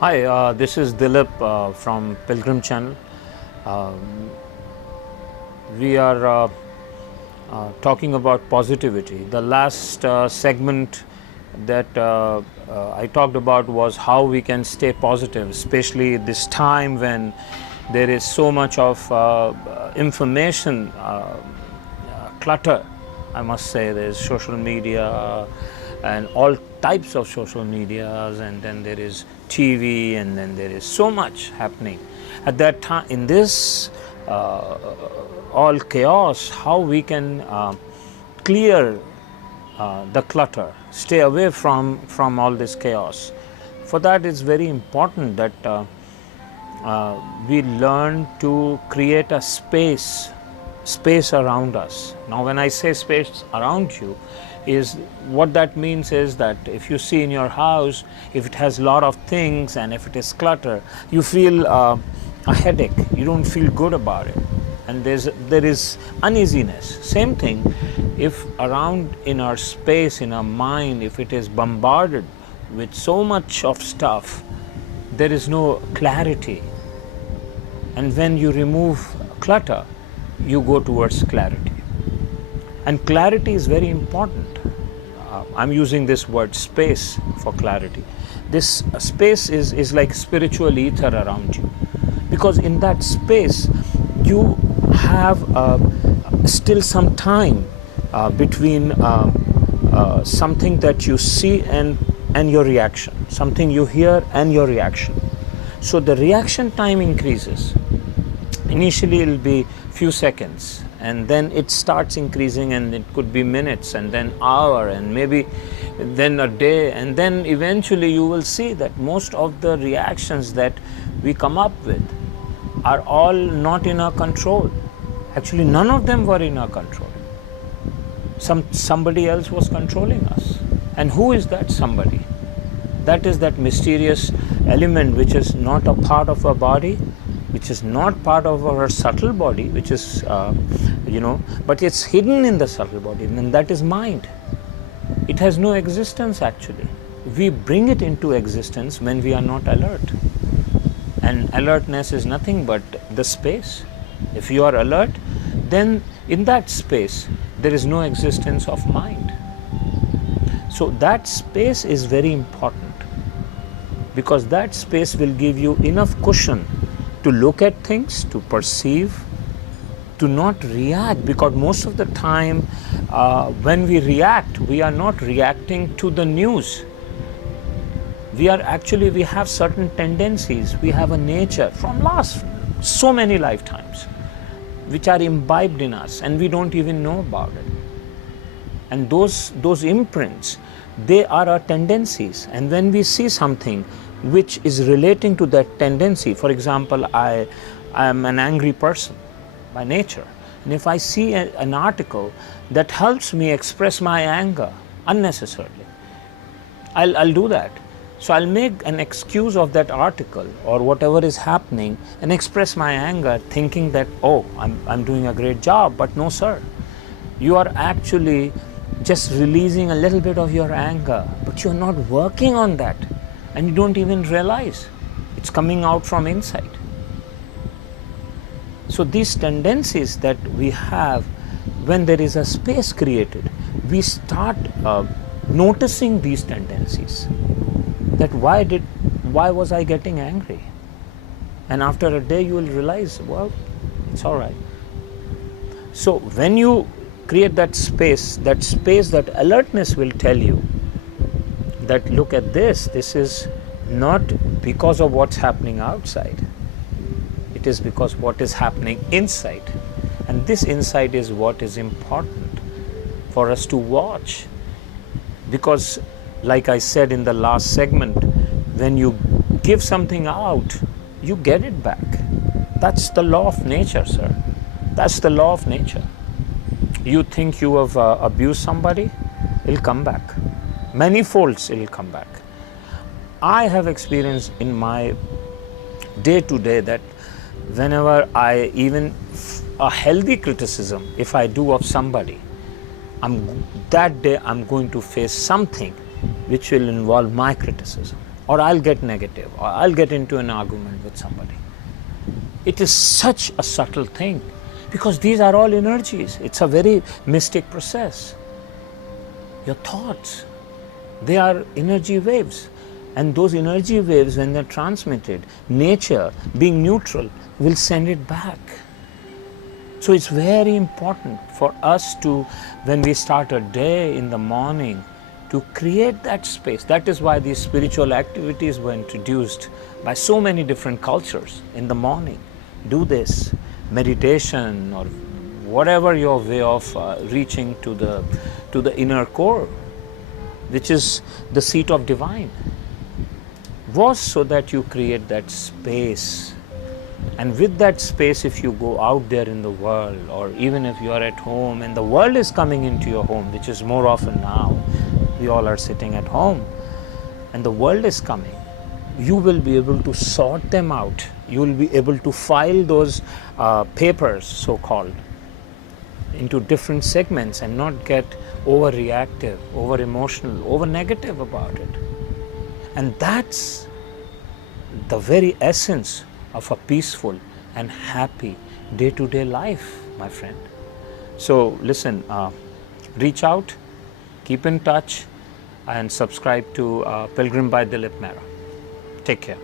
Hi, this is Dilip from Pilgrim Channel. Um, we are talking about positivity. The last segment that I talked about was how we can stay positive, especially this time when there is so much of information clutter. I must say, there's social media and all types of social medias, and then there is TV, and then there is so much happening at that time. In this all chaos, how we can clear the clutter, stay away from all this chaos. For that, it's very important that we learn to create a space around us. Now when I say space around you, is what that means is that if you see in your house, if it has a lot of things and if it is clutter, you feel a headache, you don't feel good about it, and there is uneasiness. Same thing, if around in our space, in our mind, if it is bombarded with so much of stuff, there is no clarity. And when you remove clutter, you go towards clarity. And clarity is very important. I'm using this word space for clarity. This space is like spiritual ether around you, because in that space you have still some time between something that you see and your reaction, something you hear and your reaction. So the reaction time increases. Initially it will be few seconds, and then it starts increasing, and it could be minutes, and then hour, and maybe then a day, and then eventually you will see that most of the reactions that we come up with are all not in our control. Actually, none of them were in our control. Somebody else was controlling us. And who is that somebody? That is that mysterious element which is not a part of our body, which is not part of our subtle body, which is, but it's hidden in the subtle body, and that is mind. It has no existence actually. We bring it into existence when we are not alert. And alertness is nothing but the space. If you are alert, then in that space there is no existence of mind. So that space is very important, because that space will give you enough cushion to look at things, to perceive, to not react. Because most of the time when we react, we are not reacting to the news. We have certain tendencies, we have a nature from last so many lifetimes which are imbibed in us, and we don't even know about it. And those imprints, they are our tendencies. And when we see something which is relating to that tendency, for example, I am an angry person by nature, and if I see an article that helps me express my anger unnecessarily, I'll do that. So I'll make an excuse of that article or whatever is happening and express my anger, thinking that, oh, I'm doing a great job. But no, sir, you are actually just releasing a little bit of your anger, but you're not working on that, and you don't even realize it's coming out from inside. So these tendencies that we have, when there is a space created, we start noticing these tendencies, that why was I getting angry? And after a day you will realize, well, it's all right. So when you create that space, that alertness will tell you that, look at this is not because of what's happening outside, it is because what is happening inside. And this inside is what is important for us to watch. Because like I said in the last segment, when you give something out, you get it back. That's the law of nature, sir. That's the law of nature. You think you have abused somebody, it'll come back. Many folds it'll come back. I have experienced in my day-to-day that whenever a healthy criticism, if I do of somebody, that day I'm going to face something which will involve my criticism, or I'll get negative, or I'll get into an argument with somebody. It is such a subtle thing, because these are all energies. It's a very mystic process. Your thoughts, they are energy waves, and those energy waves, when they're transmitted, nature, being neutral, will send it back. So it's very important for us to, when we start a day in the morning, to create that space. That is why these spiritual activities were introduced by so many different cultures in the morning. Do this, meditation, or whatever your way of reaching to the inner core, which is the seat of divine, was so that you create that space. And with that space, if you go out there in the world, or even if you are at home and the world is coming into your home, which is more often now, we all are sitting at home and the world is coming, you will be able to sort them out. You will be able to file those papers, so called, into different segments and not get overreactive, over emotional, over negative about it. And that's the very essence of a peaceful and happy day-to-day life, my friend. So listen, reach out, keep in touch, and subscribe to Pilgrim by Dilip Mehra. Take care.